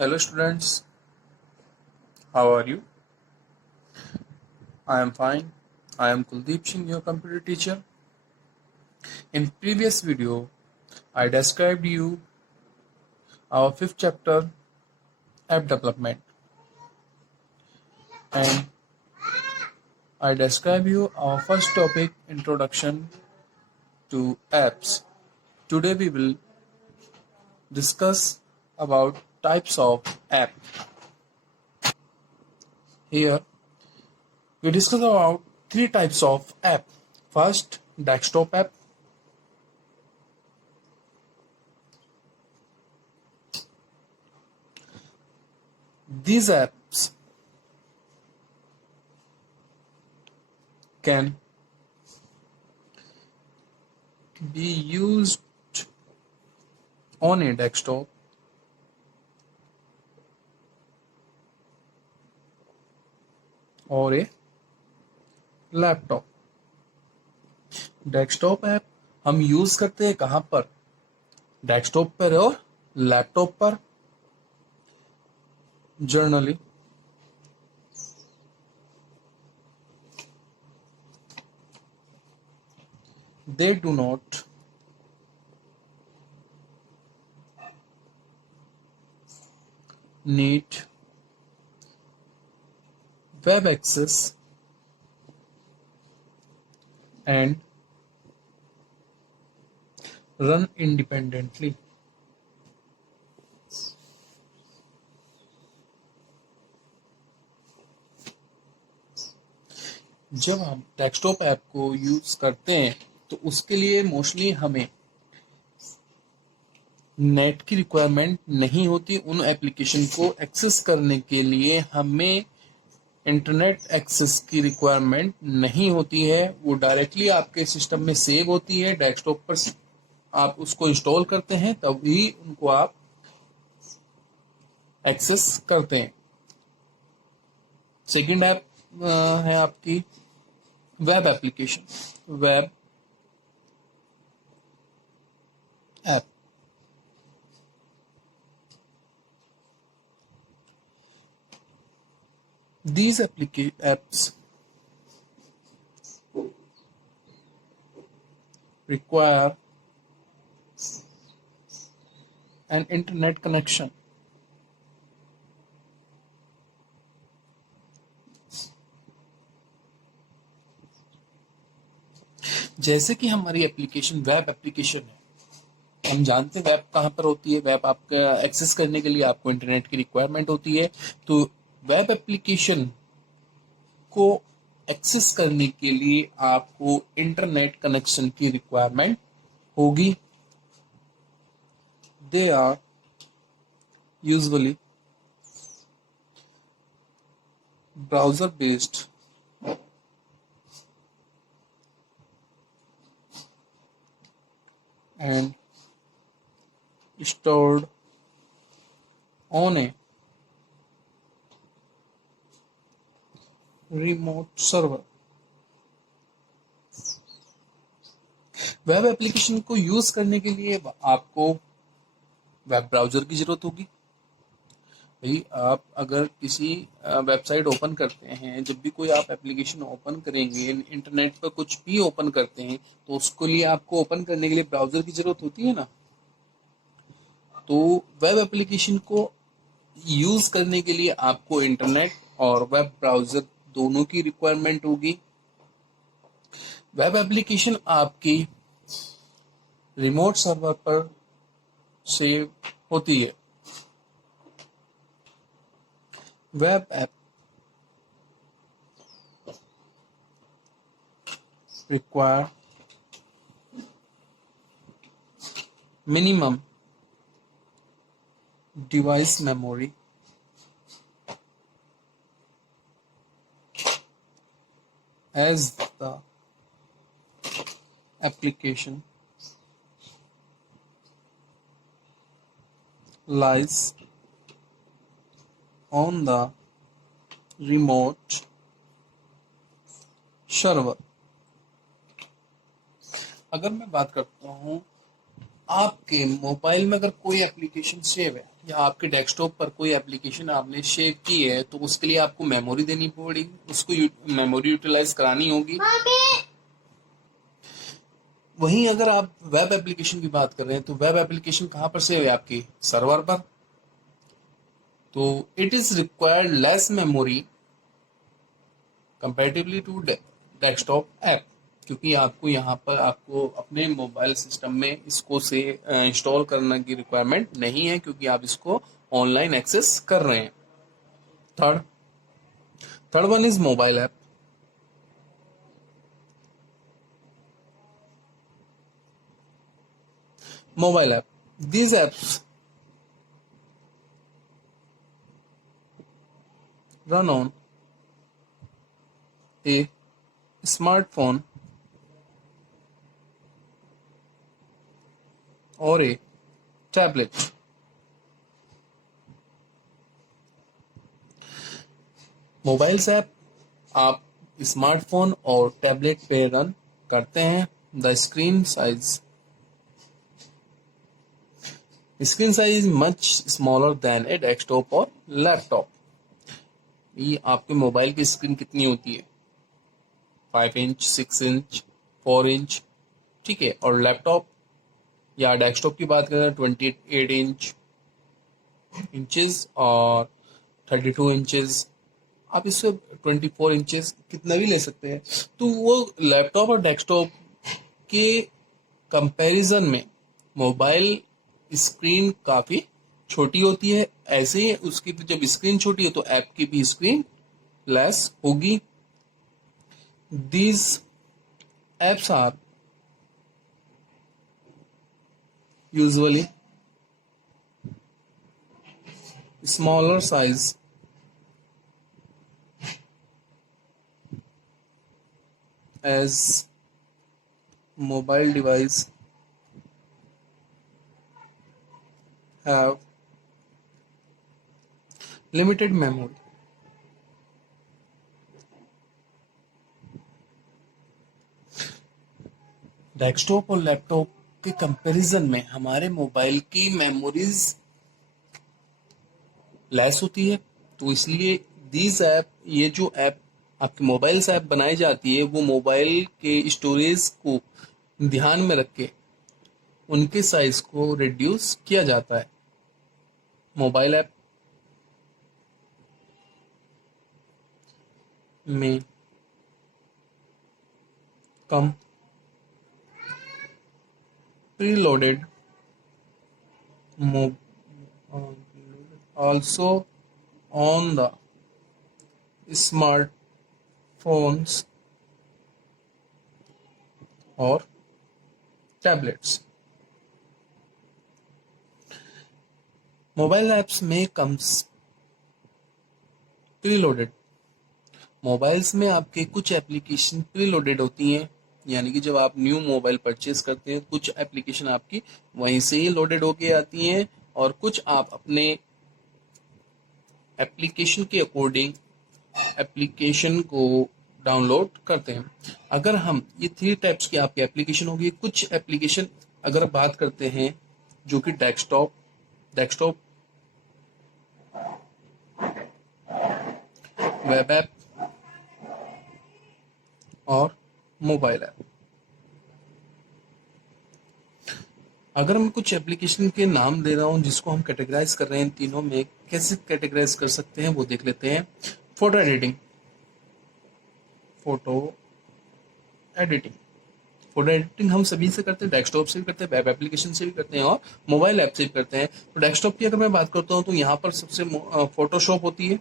Hello students, how are you? I am fine. I am Kuldeep Singh, your computer teacher. In previous video, I described you our fifth chapter, app development, and I describe you our first topic, introduction to apps. Today we will discuss about types of app. Here we discuss about three types of app. First, desktop app. These apps can be used on a desktop और ए laptop. Desktop app हम use करते हैं कहां पर? Desktop पर और laptop पर। Generally they do not need web access and run independently. जब हम डेस्कटॉप ऐप को यूज करते हैं तो उसके लिए मोस्टली हमें नेट की रिक्वायरमेंट नहीं होती। उन एप्लीकेशन को एक्सेस करने के लिए हमें इंटरनेट एक्सेस की रिक्वायरमेंट नहीं होती है। वो डायरेक्टली आपके सिस्टम में सेव होती है। डेस्कटॉप पर आप उसको इंस्टॉल करते हैं तभी उनको आप एक्सेस करते हैं। सेकंड ऐप है आपकी web application, web app. These apps require an internet connection. जैसे कि हमारी एप्लीकेशन वेब एप्लीकेशन है, हम जानते हैं वेब कहाँ पर होती है। वेब आपका एक्सेस करने के लिए आपको इंटरनेट की रिक्वायरमेंट होती है। तो वेब एप्लीकेशन को एक्सेस करने के लिए आपको इंटरनेट कनेक्शन की रिक्वायरमेंट होगी। They are usually browser based and stored on a remote server. Web application को यूज करने के लिए आपको वेब ब्राउजर की जरूरत होगी। भाई आप अगर किसी वेबसाइट ओपन करते हैं, जब भी कोई आप एप्लीकेशन ओपन करेंगे, इंटरनेट पर कुछ भी ओपन करते हैं तो उसके लिए आपको ओपन करने के लिए ब्राउजर की जरूरत होती है ना। तो वेब एप्लीकेशन को यूज करने के लिए आपको इंटरनेट और वेब ब्राउजर दोनों की रिक्वायरमेंट होगी। वेब एप्लीकेशन आपकी रिमोट सर्वर पर सेव होती है। Web app require minimum device memory as the application lies on the remote server। अगर मैं बात करता हूं आपके मोबाइल में अगर कोई एप्लीकेशन सेव है या आपके डेस्कटॉप पर कोई एप्लीकेशन आपने शेयर की है तो उसके लिए आपको मेमोरी देनी पड़ेगी, उसको मेमोरी यूटिलाइज करानी होगी। वहीं अगर आप वेब एप्लीकेशन की बात कर रहे हैं तो वेब एप्लीकेशन कहाँ पर सेव है? आपके सर्वर पर। तो it is required less memory comparatively to desktop app, क्योंकि आपको यहाँ पर आपको अपने मोबाइल सिस्टम में इसको से इंस्टॉल करने की रिक्वायरमेंट नहीं है, क्योंकि आप इसको ऑनलाइन एक्सेस कर रहे हैं। Third third one is mobile app. Mobile app, these apps run on a smartphone or a tablet। Mobiles app आप स्मार्टफोन और टैबलेट पे रन करते हैं। The screen size much smaller than A desktop और laptop. ये आपके mobile की screen कितनी होती है? 5 इंच, 6 इंच, 4 इंच, ठीक है। और लैपटॉप या डेस्कटॉप की बात करें 28 इंचेस और 32 इंचेस। आप इससे 24 इंचेस कितना भी ले सकते हैं। तो वो लैपटॉप और डेस्कटॉप के कंपैरिजन में मोबाइल स्क्रीन काफी छोटी होती है। ऐसे ही उसकी जब स्क्रीन छोटी है तो ऐप की भी स्क्रीन लेस होगी। These apps are usually smaller size as mobile devices have limited memory. Desktop और लैपटॉप के कंपैरिजन में हमारे मोबाइल की मेमोरीज लेस होती है। तो इसलिए दीज ऐप, ये जो ऐप आपके मोबाइल से ऐप बनाई जाती है, वो मोबाइल के स्टोरेज को ध्यान में रख के उनके साइज को रिड्यूस किया जाता है। मोबाइल ऐप में कम preloaded also on the smartphones or tablets। Mobile apps में कम्स प्रीलोडेड। मोबाइल्स में आपके कुछ एप्लीकेशन प्रीलोडेड होती हैं, यानी कि जब आप न्यू मोबाइल परचेज करते हैं कुछ एप्लीकेशन आपकी वहीं से ही लोडेड होके आती हैं, और कुछ आप अपने एप्लीकेशन के अकॉर्डिंग एप्लीकेशन को डाउनलोड करते हैं। अगर हम ये 3 टाइप्स की आपकी एप्लीकेशन होगी। कुछ एप्लीकेशन अगर बात करते हैं जो कि डेस्कटॉप वेब ऐप और मोबाइल ऐप। अगर मैं कुछ एप्लीकेशन के नाम दे रहा हूं जिसको हम कैटेगराइज कर रहे हैं तीनों में, कैसे कैटेगराइज कर सकते हैं वो देख लेते हैं। Photo editing photo editing photo editing हम सभी से करते हैं, डेस्कटॉप से भी करते हैं, वेब एप्लीकेशन से भी करते हैं और मोबाइल ऐप से भी करते हैं। तो डेस्कटॉप की अगर मैं बात करता हूँ तो यहाँ पर सबसे फोटोशॉप होती है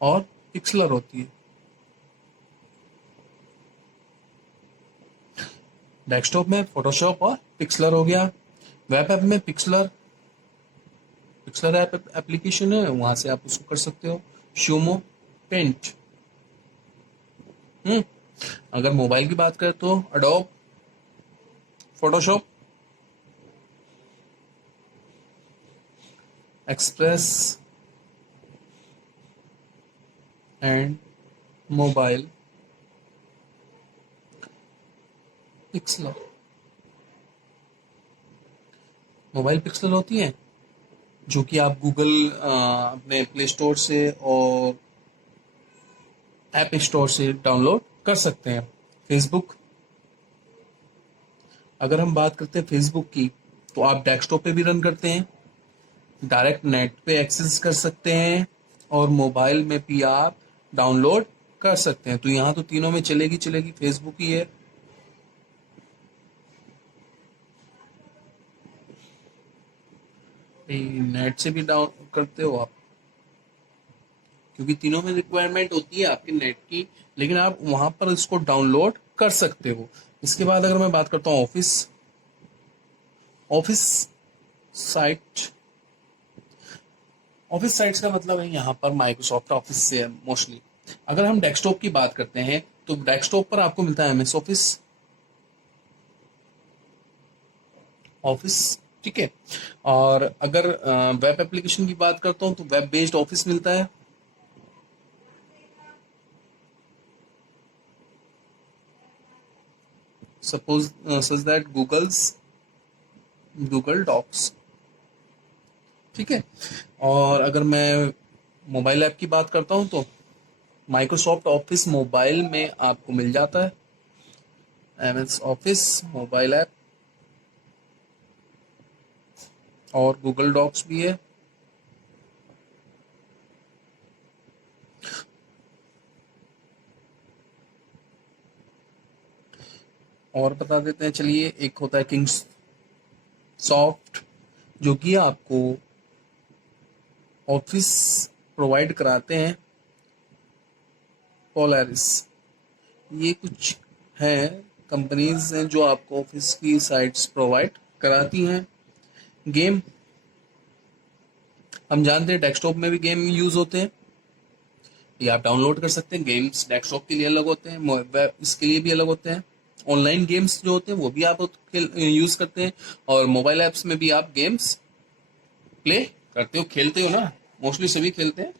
और पिक्सलर होती है। डेस्कटॉप में फोटोशॉप और पिक्सलर हो गया। वेब ऐप में पिक्सलर ऐप एप्लीकेशन है, वहां से आप उसको कर सकते हो। शूमो पेंट। अगर मोबाइल की बात करें तो Adobe Photoshop, express and mobile Pixlr. Mobile pixel होती हैं जो कि आप गूगल अपने प्ले स्टोर से और ऐप स्टोर से डाउनलोड कर सकते हैं। फेसबुक, अगर हम बात करते हैं फेसबुक की, तो आप डेस्कटॉप पे भी रन करते हैं, डायरेक्ट नेट पे एक्सेस कर सकते हैं, और मोबाइल में भी आप डाउनलोड कर सकते हैं। तो यहाँ तो तीनों में चलेगी चलेगी फेसबुक ही है। नेट से भी डाउन करते हो आप, क्योंकि तीनों में रिक्वायरमेंट होती है आपके नेट की, लेकिन आप वहां पर इसको डाउनलोड कर सकते हो। इसके बाद अगर मैं बात करता हूँ office, office site, office sites का मतलब है यहाँ पर माइक्रोसॉफ्ट ऑफिस से है मोस्टली। अगर हम डेस्कटॉप की बात करते हैं तो डेस्कटॉप पर आपको मिलता है एमएस ऑफिस, ऑफिस, ठीक है। और अगर वेब एप्लीकेशन की बात करता हूँ तो वेब बेस्ड ऑफिस मिलता है, suppose such that Google Docs, ठीक है। और अगर मैं मोबाइल ऐप की बात करता हूँ तो माइक्रोसॉफ्ट ऑफिस मोबाइल में आपको मिल जाता है एमएस ऑफिस मोबाइल ऐप, और गूगल डॉक्स भी है। और बता देते हैं चलिए, एक होता है किंग्स सॉफ्ट, जो कि आपको ऑफिस प्रोवाइड कराते हैं। पोलैरिस, ये कुछ हैं कंपनीज हैं जो आपको ऑफिस की साइट्स प्रोवाइड कराती हैं। गेम, हम जानते हैं डेस्कटॉप में भी गेम यूज होते हैं, ये आप डाउनलोड कर सकते हैं। गेम्स डेस्कटॉप के लिए अलग होते हैं, वेब इसके लिए भी अलग होते हैं। ऑनलाइन गेम्स जो होते हैं वो भी आप यूज करते हैं, और मोबाइल ऐप्स में भी आप गेम्स प्ले करते हो, खेलते हो ना, मोस्टली सभी खेलते हैं।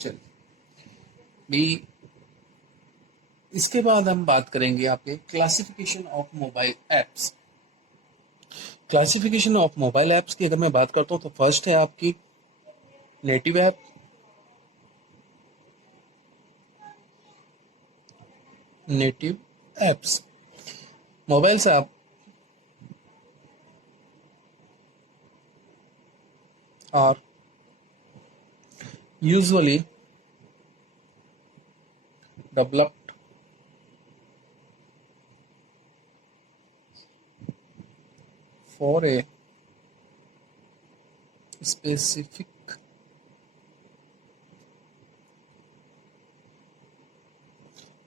चलिए भी, इसके बाद हम बात करेंगे आपके classification of mobile apps. Classification of mobile apps की अगर मैं बात करता हूँ तो फर्स्ट है आपकी native app, native apps. Mobile से आप are usually developed for a specific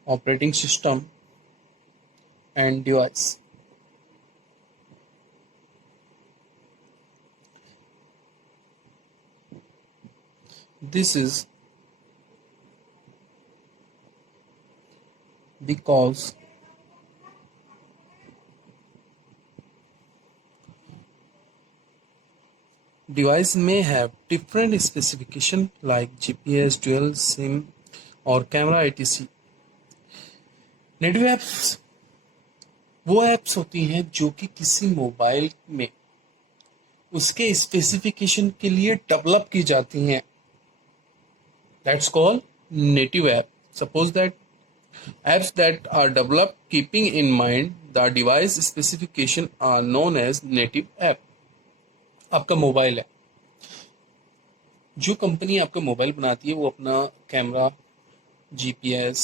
operating system and device. This is because device may have different specification like GPS, dual SIM और कैमरा etc. नेटिव एप्स वो apps होती हैं जो कि किसी mobile में उसके स्पेसिफिकेशन के लिए डेवलप की जाती हैं, that's called native app. Suppose that apps that are developed keeping in mind the device specification are known as native app। आपका मोबाइल है, जो कंपनी आपका मोबाइल बनाती है वो अपना कैमरा, जीपीएस,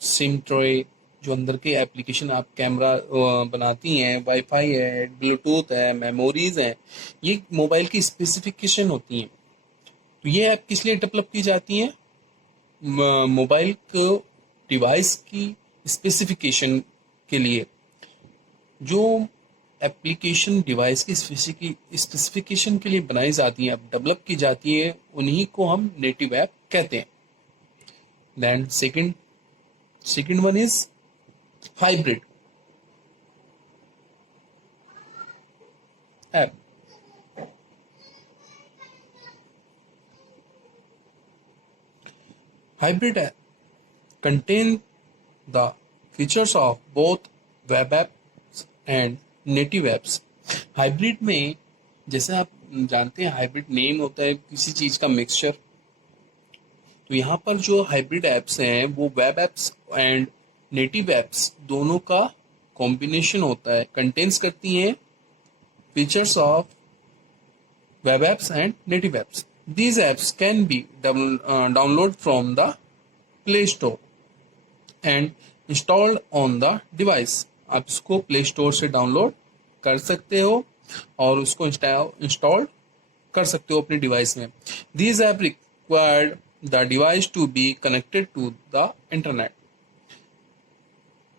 सिम ट्रे, जो अंदर के एप्लीकेशन आप कैमरा बनाती हैं, वाईफाई है, ब्लूटूथ है, मेमोरीज हैं, ये मोबाइल की स्पेसिफिकेशन होती हैं। तो ये ऐप किस लिए डेवलप की जाती हैं? मोबाइल को डिवाइस की स्पेसिफिकेशन के लिए। जो एप्लीकेशन डिवाइस की स्पेसिफिकेशन के लिए बनाई जाती है, अब डेवलप की जाती है, उन्हीं को हम नेटिव ऐप कहते हैं। Then second one is hybrid app. Hybrid app contain the features of both web apps and native apps। Hybrid में जैसे आप जानते हैं हाइब्रिड नेम होता है किसी चीज का मिक्सचर। तो यहाँ पर जो हाइब्रिड एप्स हैं वो web apps and native apps दोनों का कॉम्बिनेशन होता है, कंटेन्स करती हैं features of web apps and native apps. These apps can be downloaded from the Play Store and installed on the device. आप इसको प्ले स्टोर से डाउनलोड कर सकते हो और उसको इंस्टॉल कर सकते हो अपने डिवाइस में। These app required the device to be connected to the internet.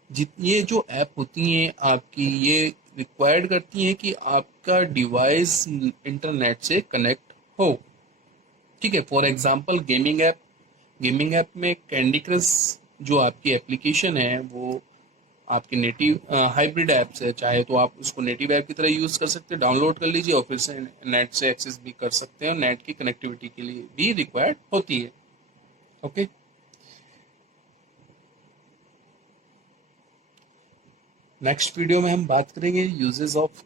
ये जो ऐप होती हैं आपकी ये रिक्वायर्ड करती हैं कि आपका डिवाइस इंटरनेट से कनेक्ट हो। ठीक है, फॉर एग्जांपल गेमिंग ऐप में कैंडी क्रश जो आपकी एप्लीकेशन है वो आपकी नेटिव हाइब्रिड ऐप्स है, चाहे तो आप उसको नेटिव ऐप की तरह यूज कर सकते हैं, डाउनलोड कर लीजिए और फिर से नेट से एक्सेस भी कर सकते हैं, नेट की कनेक्टिविटी के लिए भी रिक्वायर्ड होती है। ओके, नेक्स्ट वीडियो में हम बात करेंगे यूजेस ऑफ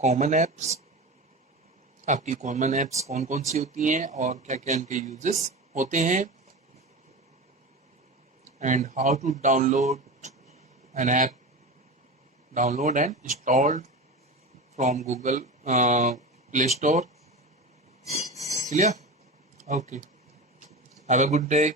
कॉमन एप्स। आपकी कॉमन एप्स कौन कौन सी होती हैं और क्या क्या इनके यूजेस होते हैं, and how to download an app, download and install from Google Play Store. Clear? Okay, have a good day.